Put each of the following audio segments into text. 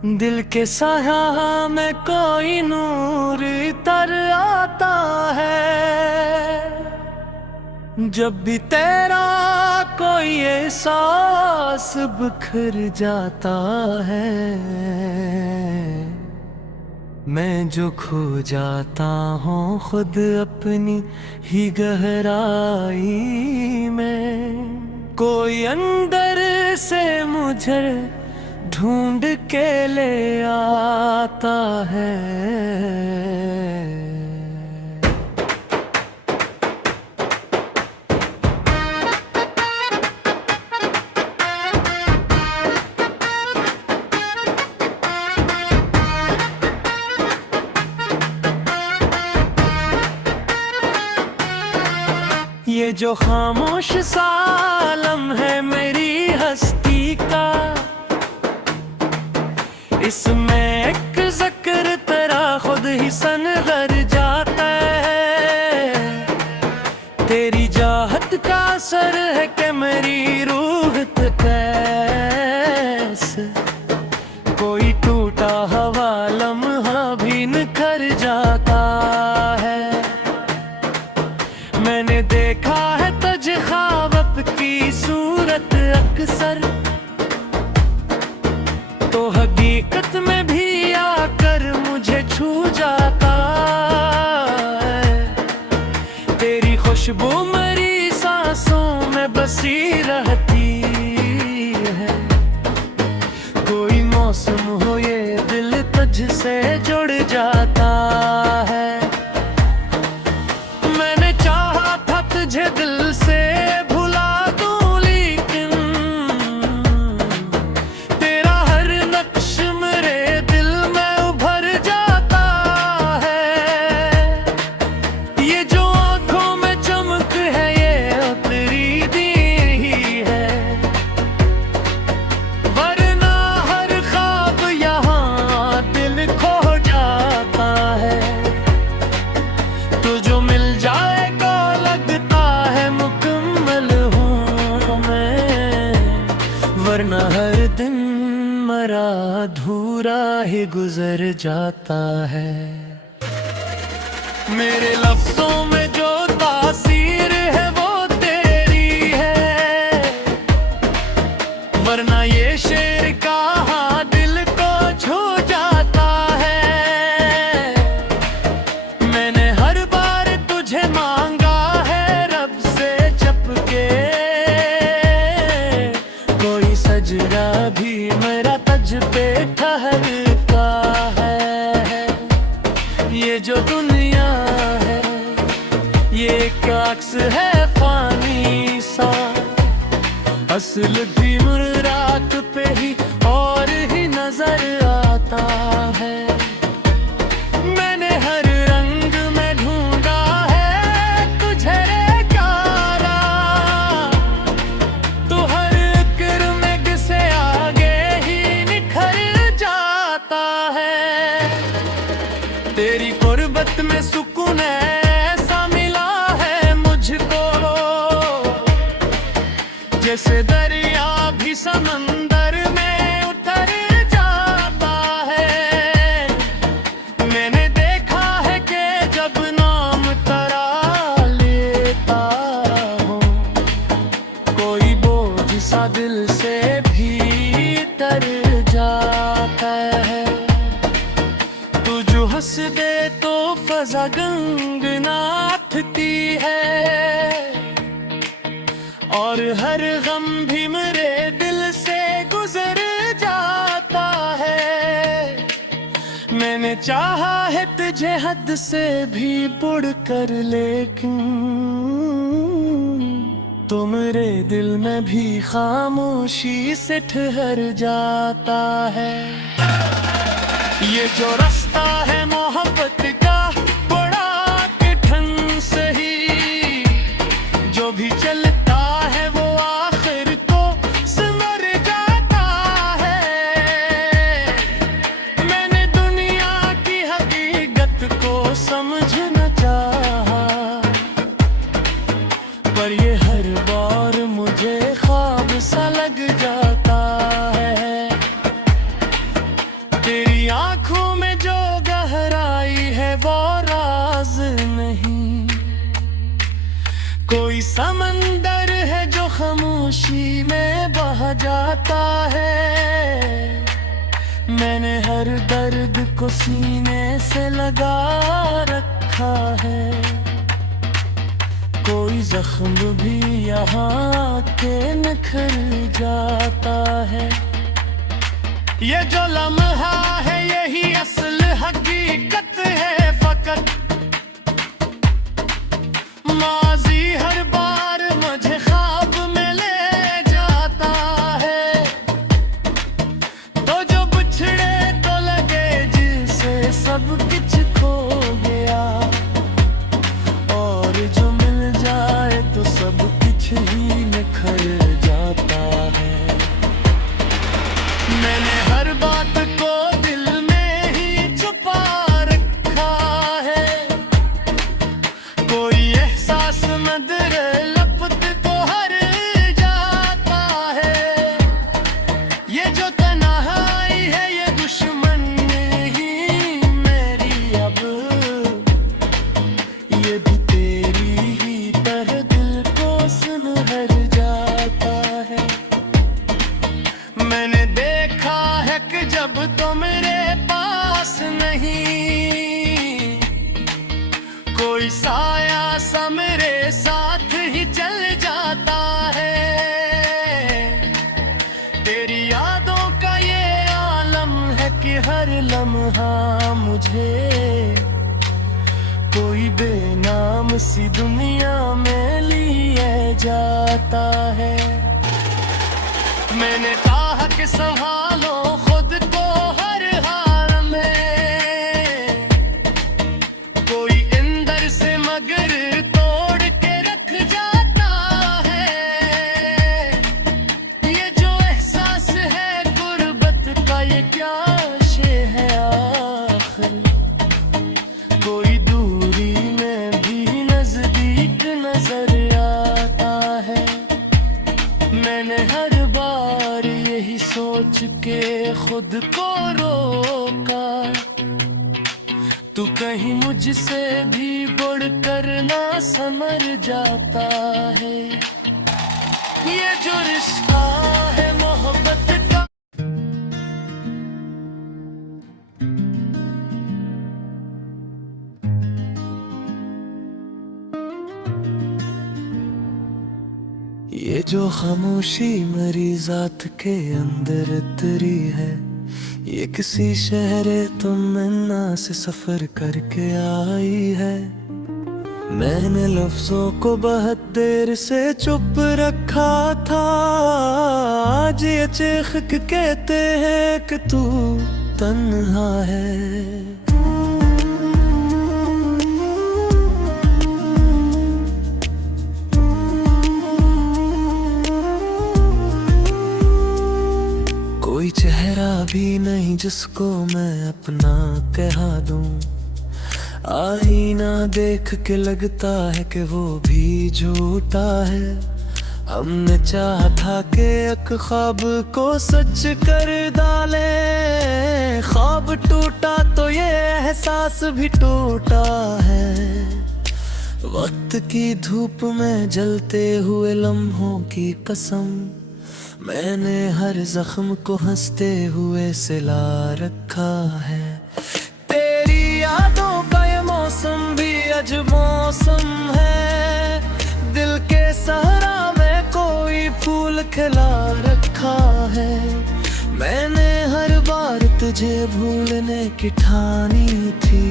दिल के साया में कोई नूर तर आता है। जब भी तेरा कोई एहसास बिखर जाता है, मैं जो खो जाता हूँ खुद अपनी ही गहराई में। कोई अंदर से मुझे ढूंढ के ले आता है। ये जो खामोश सालम है मेरी हस्ती का, इसमें एक ज़िक्र तेरा खुद ही सनगर जाता है। तेरी चाहत का असर है कि मेरी रूह कैसे कोई टूटा हवा लम्हा भी निखर जाता है। मैंने देखा है तुझे ख्वाब की सूरत अक्सर, तो हकीकत में भी आकर मुझे छू जाता है। तेरी खुशबू मेरी सांसों में बसी रहती है। कोई मौसम हो ये दिल तुझसे जुड़ जाता है। मैंने चाहा था तुझे दिल से भुला दूं, लेकिन तेरा हर नक्श मेरे दिल में उभर जाता है। ये जो आंखों में चमक है ये तेरी दी ही है, वरना हर ख्वाब यहाँ दिल खो जाता है। तो जो मिल जाए को लगता है मुकम्मल हूँ मैं, वरना हर दिन मरा अधूरा ही गुजर जाता है। मेरे लफ्जों में जो तासीर है वो तेरी है, वरना ये शेर कहाँ दिल को छू जाता है। मैंने हर बार तुझे मांगा है रब से चपके, कोई सजदा भी मेरा तुझ पे ठहरता है। ये जो दुनिया है ये एक अक्स है फानी सा, असल भी रात पे ही और ही नजर आता है। मैंने हर रंग में ढूंढा है तुझे रे प्यारा, तू हर इक्र में किसे आगे ही निखर जाता है। तेरी गुर्बत में सुकून ऐसा मिला है मुझको, जैसे दरिया भी समंदर में उतर जाता है। मैंने देखा है कि जब नाम तेरा लेता हूँ, कोई बोझ सा दिल से भी तर जाता है। तू जो हंस दे तो फजा गंगनाथती है, और हर गम भी मेरे दिल से गुजर जाता है। मैंने चाहा है तुझे हद से भी बढ़ कर, लेकिन तो मेरे दिल में भी खामोशी से ठहर जाता है। ये जो रास्ता है मोहब्बत का बड़ा कठिन सही, जो भी चलता है वो आखिर को सिमर जाता है। मैंने दुनिया की हकीकत को समझना चाहा, पर ये हर बार मुझे ख्वाब सा लग जाता है। जाता है। मैंने हर दर्द को सीने से लगा रखा है। कोई जख्म भी यहाँ के निखर जाता है। ये जो लम्हा है यही असल हकीकत है फकत। माजी हर बार मुझे ख्वाब में ले जाता है। तो जो बिछड़े तो लगे जिसे सब कुछ खो गया, और जो मिल जाए तो सब कुछ ही निखर जाता है। मैंने हर बात को दिल में ही छुपा रखा है। कोई एहसास मदर लपट को हर जाता है। ये जो तन्हाई है ये दुश्मन ही मेरी अब, ये भी तेरी ही तरह दिल को सुनहर जाता है। मैंने देखा है कि जब तो मेरे पास नहीं, कोई साया सा मेरे साथ ही चल जाता है। तेरी यादों का ये आलम है कि हर लम्हा मुझे कोई बेनाम सी दुनिया में लिए जाता है। मैंने कहा कि संभालो खुद को हर हाल में। कोई अंदर से मगर तोड़ के रख जाता है। ये जो एहसास है गुर्बत का ये क्या शे है आखिर। कोई दूरी में भी नजदीक नजर आता है। मैंने हर बार यही सोच के खुद को रोका, तू कहीं मुझसे भी बढ़कर ना समझ जाता है। ये जो रिश्ता है मोहब्बत का, ये जो खामोशी मेरी जात के अंदर उतरी है, ये किसी शहर तमन्ना से सफर करके आई है। मैंने लफ्जों को बहुत देर से चुप रखा था। आज ये चीख के कहते हैं कि तू तन्हा है। कोई चेहरा भी नहीं जिसको मैं अपना कहा दूं। आईना देख के लगता है कि वो भी झूठा है। हमने चाहा था कि एक ख्वाब को सच कर डाले। ख्वाब टूटा तो ये एहसास भी टूटा है। वक्त की धूप में जलते हुए लम्हों की कसम, मैंने हर जख्म को हंसते हुए सिला रखा है। तेरी यादों का ये मौसम भी अज मौसम है। दिल के सहारा में कोई फूल खिला रखा है। मैंने हर बार तुझे भूलने की ठानी थी,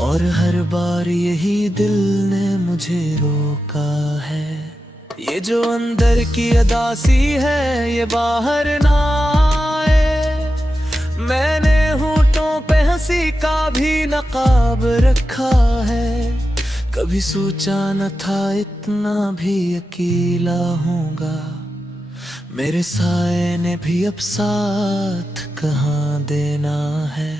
और हर बार यही दिल ने मुझे रोका है। ये जो अंदर की अदासी है ये बाहर ना आए। मैंने होठों पे हंसी का भी नकाब रखा है। कभी सोचा न था इतना भी अकेला होगा। मेरे साए ने भी अब साथ कहाँ देना है।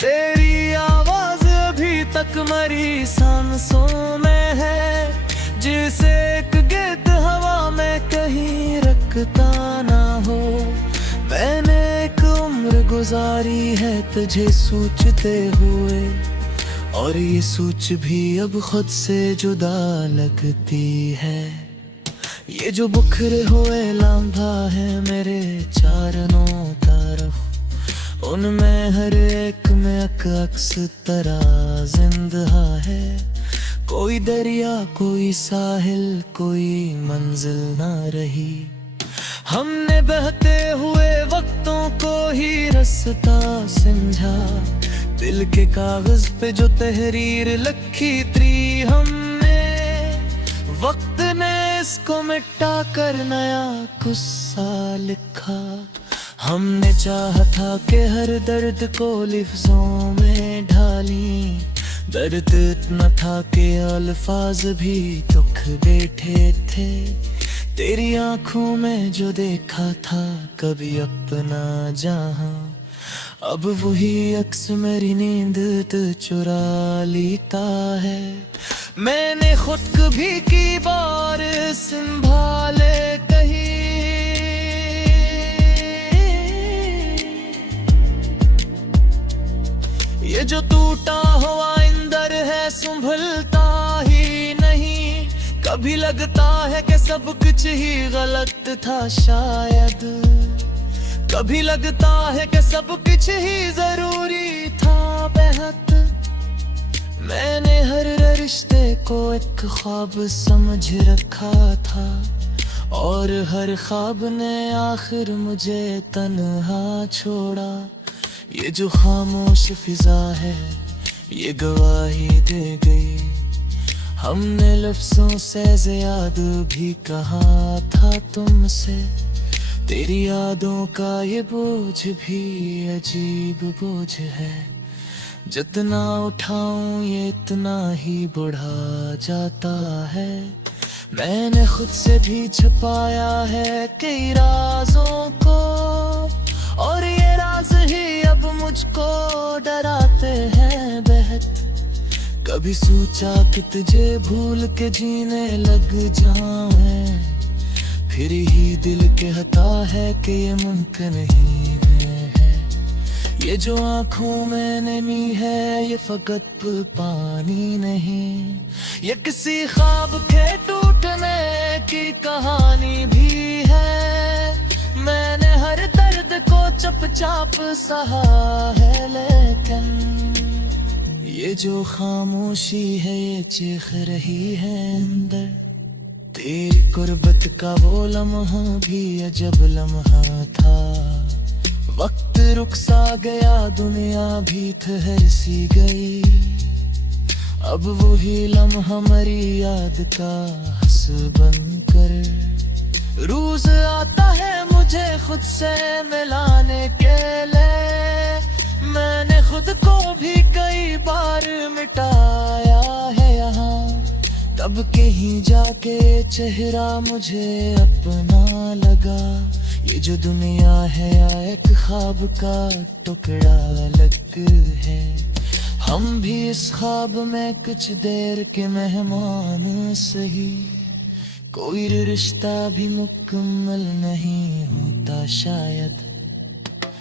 तेरी आवाज अभी तक मरी सांसों में है, जिसे एक गिद्ध हवा में कहीं रखता ना हो। मैंने एक उम्र गुजारी है तुझे सोचते हुए, और ये सोच भी अब खुद से जुदा लगती है। ये जो बुखरे हुए लांघा है मेरे चारों तरफ, उनमें हर एक में अक्स तरह जिंदा है। कोई दरिया कोई साहिल कोई मंजिल ना रही, हमने बहते हुए वक्तों को ही रास्ता समझा। दिल के कागज पे जो तहरीर लिखी थी हमने, वक्त ने इसको मिटा कर नया गुस्सा लिखा। हमने चाहा था कि हर दर्द को लफ्जों में ढाली, दर्द इतना था कि अल्फाज भी दुख बैठे थे। तेरी आंखों में जो देखा था कभी अपना जहां, अब वही अक्स मेरी नींद चुरा लेता है। मैंने खुद कभी की बार संभाले कहीं, ये जो टूटा हुआ इंदर है संभलता ही नहीं। कभी लगता है कि सब कुछ ही गलत था शायद, कभी लगता है कि सब कुछ ही जरूरी था बेहद। मैंने हर रिश्ते को एक ख्वाब समझ रखा था, और हर ख्वाब ने आखिर मुझे तन्हा छोड़ा। ये जो खामोश फिजा है ये गवाही दे गई, हमने लफ्जों से ज्यादा भी कहा था तुमसे। तेरी यादों का ये बोझ भी अजीब बोझ है, जितना उठाऊं ये इतना ही बढ़ा जाता है। मैंने खुद से भी छुपाया है कई राजों को, और ये राज ही अब मुझको डराते हैं बेहद। कभी सोचा कि तुझे भूल के जीने लग जाऊं, फिर ही दिल कहता है कि ये मुमकिन ही है। ये जो आंखों में नमी है ये फकत पानी नहीं, ये किसी ख्वाब के टूटने की कहानी भी है। मैंने हर दर्द को चुपचाप सहा है, लेकिन ये जो खामोशी है ये चीख रही है अंदर। तेरी कुर्बत का वो लम्हा भी अजब लम्हा था, वक्त रुक सा गया दुनिया भी ठहर सी गई। अब वही लम्हा मरी याद का हंस बनकर रोज आता है मुझे खुद से मिलाने के लिए। मैंने खुद को भी कई बार मिटाया है यहाँ, तब कहीं जाके चेहरा मुझे अपना लगा। ये जो दुनिया है या एक ख्वाब का टुकड़ा अलग है, हम भी इस ख्वाब में कुछ देर के मेहमान सही। कोई रिश्ता भी मुकम्मल नहीं होता शायद,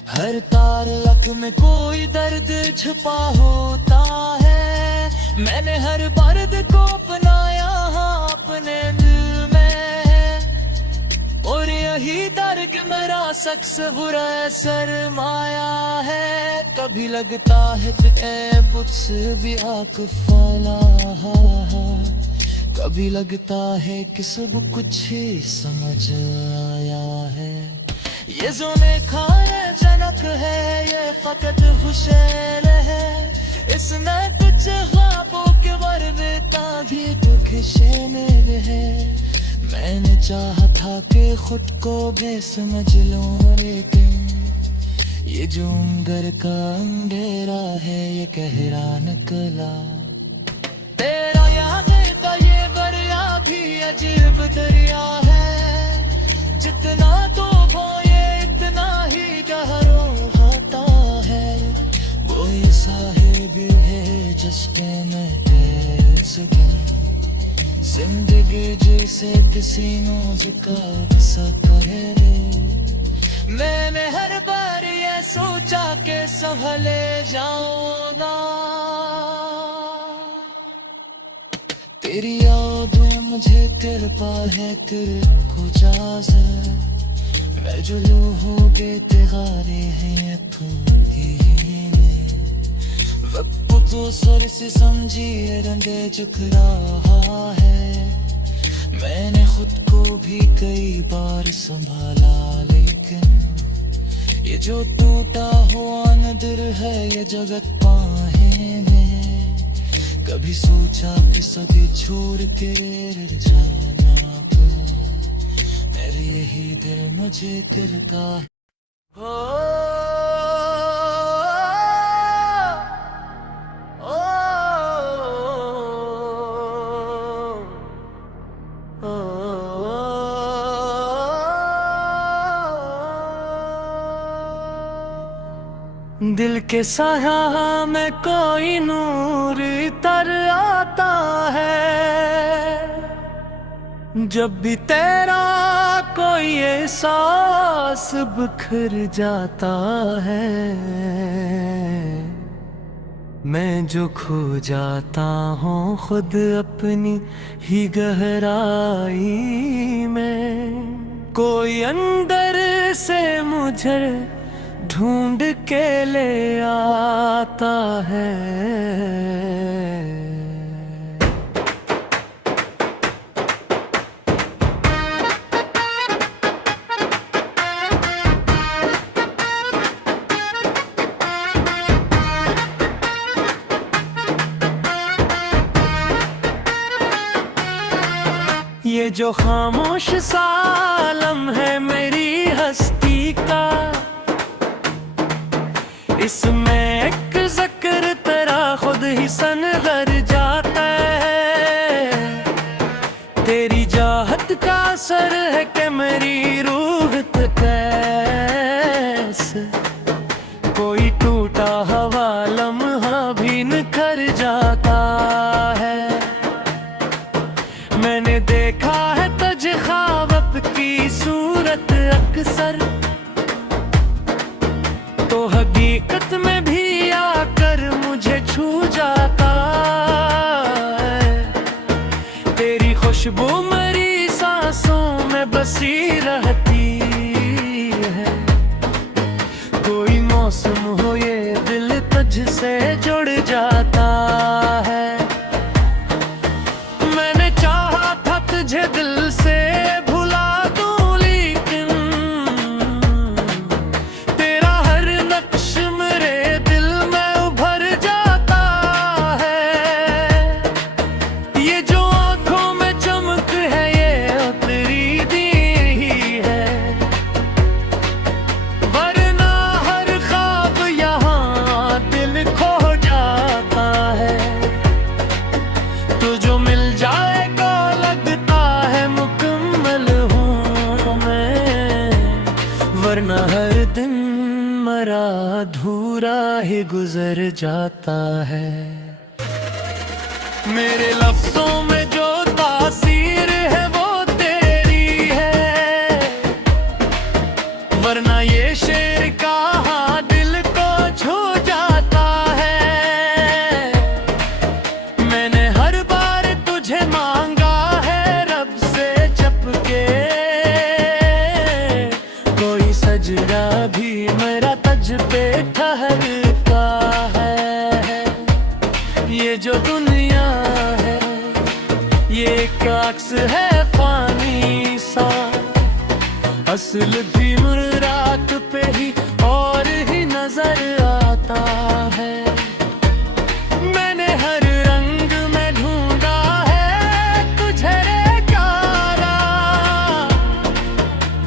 हर ताल्लुक में कोई दर्द छुपा होता है। मैंने हर दर्द को अपनाया अपने दिल में, और यही दर्द मेरा शख्स बुरा सरमाया है। कभी लगता है कि मुझसे भी आँख फैला, कभी लगता है कि सब कुछ ही समझ आया है। ये जो देखा है जनक है ये फकत खुशैल है, इसमें कुछ ख्वाबों के वरदेता भी दुख शामिल है। मैंने चाहा था कि खुद को भी समझ लूं, लेकिन ये जो अंदर का अंधेरा है ये गहरा निकला। तेरा याद का ये दरिया भी अजीब दरिया है, जितना तो ये इतना ही गहरा होता है। वो ये साहिब है जिसके मैं तैर सकूं, जिंदगी जैसे किसी नोज का सका है। मैंने हर बार ये सोचा कि संभले जाऊंगा, तेरी याद मुझे कृपा है तेरे को इजाज़त मैं जो लूहों के तिगारे हैं वक्त तो सुर से समझिए रंदे झुक रहा है मैंने खुद को भी कई बार संभाला लेकिन ये जो टूटा हुआ नदर है ये जगत पाए में कभी सोचा कि सभी छोड़ के जाना क्यों मेरे यही दिल मुझे तिलका हो दिल के साया में कोई नूर तर आता है जब भी तेरा कोई एहसास बिखर जाता है मैं जो खो जाता हूँ खुद अपनी ही गहराई में कोई अंदर से मुझे ढूंढ के ले आता है ये जो खामोश सालम है मेरी हस्ती का इसमें एक ज़िक्र तेरा खुद ही सनगर जाता है तेरी चाहत का असर है कि मेरी रूह कैसे कोई टूटा हवा लम्हा भी निखर जाता है मैंने देखा है तुझ ख्वाब की सूरत अक्सर तो हकीकत में भी आकर मुझे छू जाता है तेरी खुशबू मेरी सांसों में बसी रहती है कोई मौसम हो ये दिल तुझसे जुड़ जाता है मैंने चाहा था तुझे दिल से भुला दूं लेकिन तेरा हर नक्श मेरे दिल में उभर जाता है ये जो आंखों में चमक है ये तेरी दी ही है वरना हर ख्वाब यहाँ दिल खो जाता है तो जो मिल जाएगा लगता है मुकम्मल हूँ मैं वरना हर दिन मरा अधूरा ही गुजर जाता है मेरे लफ्जों में जो तासीर है वो तेरी है वरना ये शेर कहाँ दिल को छू जाता है मैंने हर बार तुझे मांगा है रब से चपके कोई सजदा भी मेरा तज पे ठहरता है ये जो दुनिया है ये एक अक्स है फानी सा असल भी मुराद पे ही और ही नजर आता है मैंने हर रंग में ढूंढा है तुझे रे प्यारा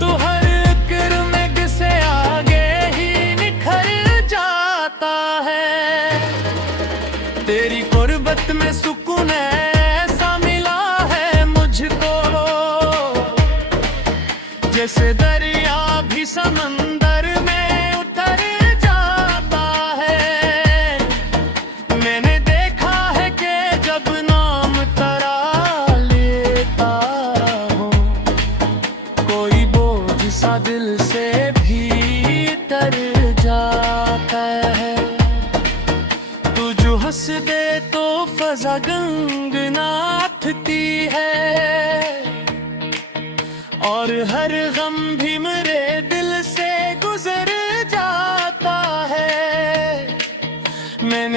तू हर फिक्र में किसे आगे ही निखर जाता है तेरी गुर्बत में सुकून ऐसा मिला है मुझको जैसे दरिया भी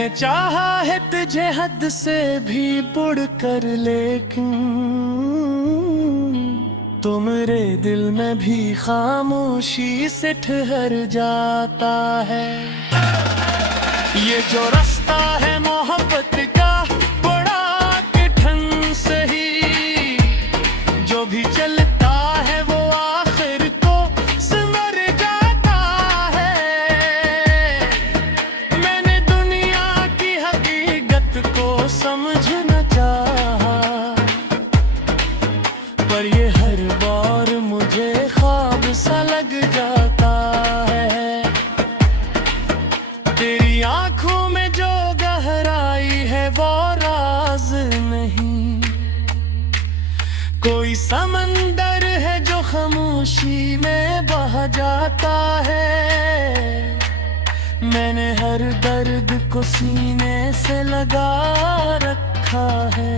मैंने चाहा है तुझे हद से भी बढ़ कर, लेकिन तो मेरे दिल में भी खामोशी से ठहर जाता है। ये जो रास्ता है मोहब्बत का बड़ा कठिन सही, जो भी चलता है वो आखिर को सिमर जाता है। मैंने दुनिया की हकीकत को समझना चाहा, पर ये हर बार मुझे ख्वाब सा लग जाता है। तेरी आंखों में जो गहराई है वो राज नहीं, कोई समंदर है जो खामोशी में बह जाता है। मैंने हर दर्द को सीने से लगा रखा है,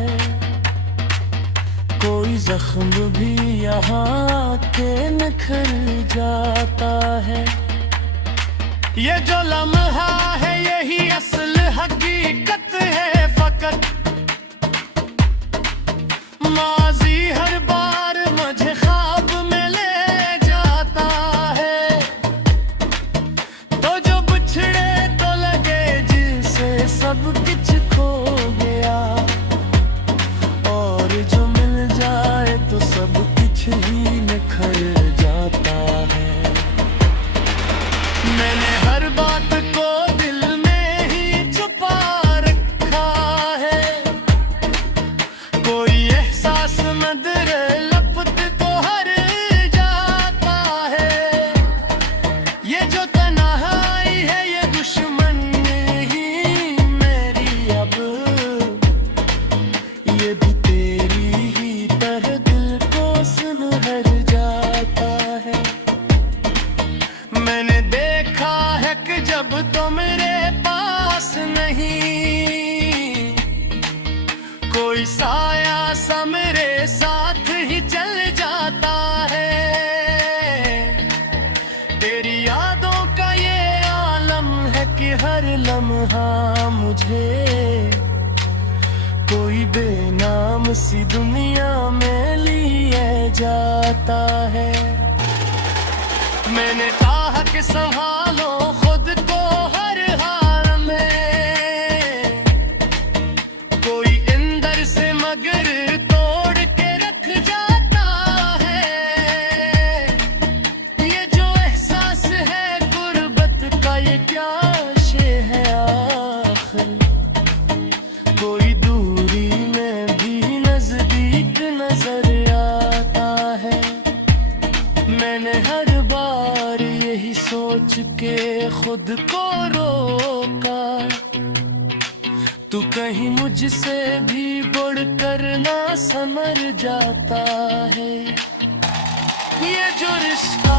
कोई जख्म भी यहाँ के निखर जाता है। ये जो लम्हा है यही असल हकीकत है फकत, माजी हर बार मुझे ख्वाब में ले जाता है। तो जो बिछड़े तो लगे जिसे सब कुछ खो गया, और जो मिल जाए तो सब कुछ ही निखर जाता है। मैंने हर बात को दिल में ही छुपा रखा है, कोई एहसास मदर लपट तो हर जाता है। ये जो तन्हाई है ये दुश्मन ही मेरी अब, ये भी तेरी ही तरह दिल को सुनहर जाता है। मैंने देखा है कि जब तो मेरे पास नहीं, कोई साया सा मेरे साथ ही चल जाता है। तेरी यादों का ये आलम है कि हर लम्हा मुझे कोई बेनाम सी दुनिया में लिए जाता है। मैंने कहा कि संभालो खुद को हर हाल में, कोई अंदर से मगर तोड़ के रख जाता है। ये जो एहसास है गुर्बत का ये क्या शे है आखिर, कोई दूरी में भी नजदीक नजर आता है। मैंने हर बार यही सोच के खुद को रोका, तू कहीं मुझसे भी बढ़कर ना समझ जाता है। ये जो रिश्ता